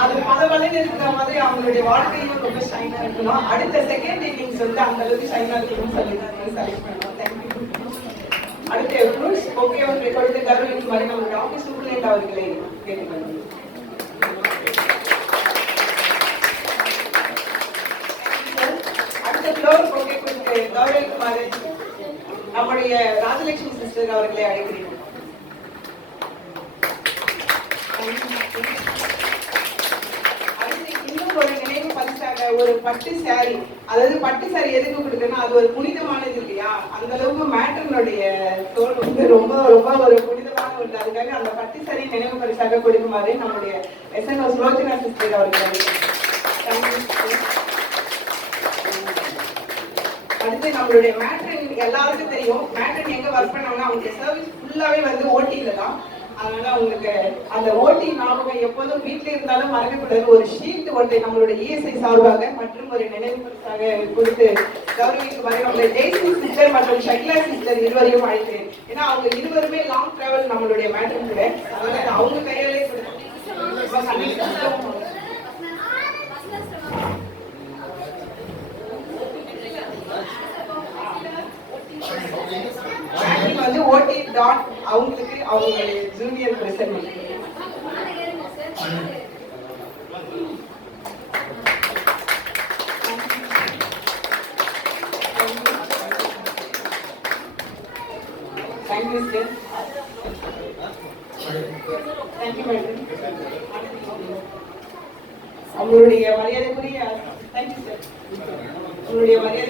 அது பல வலையில இருக்கிற மாதிரி அவங்களுடைய வாழ்க்கையும் ரொம்ப ஷைனா இருக்கணும். அடுத்த செகண்ட் இன்னிங்ஸ் வந்து அந்த அளவுக்கு ஷைனா இருக்கணும்னு சொல்லி செலக்ட் பண்ணோம். தேங்க்யூ. அடுத்த ஃப்ரூட்ஸ் ஓகே ஒன்றை கொடுத்து கருவின் மாதிரி நம்மளுடைய ஆஃபீஸ் சூப்பர்டென்ட் அவர்களை கேட்டுக்கொள்கிறேன். அடுத்த ஃப்ளோர் ஓகே கொடுத்து கௌரவிக்குமாறு நம்முடைய ராஜலட்சுமி சிஸ்டர் அவர்களை அழைக்கிறேன். இன்னும் ஒரு நினைவு பரிசாக ஒரு பட்டு சாரி, அதாவது பட்டு சாரி எதுக்கு கொடுக்கணும், அது ஒரு புனிதமானது இல்லையா? அந்த அளவுக்கு மேட்டனுடைய தோல் வந்து ரொம்ப ரொம்ப ஒரு புனிதமான ஒன்று. அதுக்காக அந்த பட்டு சாரி நினைவு பரிசாக கொடுக்குமாறு நம்முடைய SNO ஸ்லோச்சனா சிஸ்டர் அவர்கள். அடுத்து நம்மளுடைய மேட்டன் எல்லாருக்கும் தெரியும். மேட்டன் எங்க ஒர்க் பண்ணாங்கன்னா அவங்களுடைய சர்வீஸ் ஃபுல்லாவே வந்து ஓட்டியில தான். அதனால உங்களுக்கு அந்த ஓட்டி ஞாபகம் எப்போதும் வீட்டில் இருந்தாலும் மறக்கக்கூடாது. ஒரு ஷீட் ஒன்றை நம்மளுடைய ESI சார்பாக மற்றும் ஒரு நினைவு பரிசாக கொடுத்து கௌரவிக்குமாறு நம்மளுடைய ஜெய்சி சிஸ்டர் மற்றும் ஷக்லா சிஸ்டர் இருவரையும் அழைக்கிறேன். ஏன்னா அவங்க இருவருமே லாங் டிராவல் நம்மளுடைய மேட்டன் கூட, அதனால அவங்க கையாலே வந்து ஓட்டி டாட் அவங்களுக்கு அவங்களுடைய junior present. Thank you sir. Thank you madam. அவங்களுடைய மரியாதைக்குரிய தேங்க்யூ சார். உங்களுடைய மரியாதை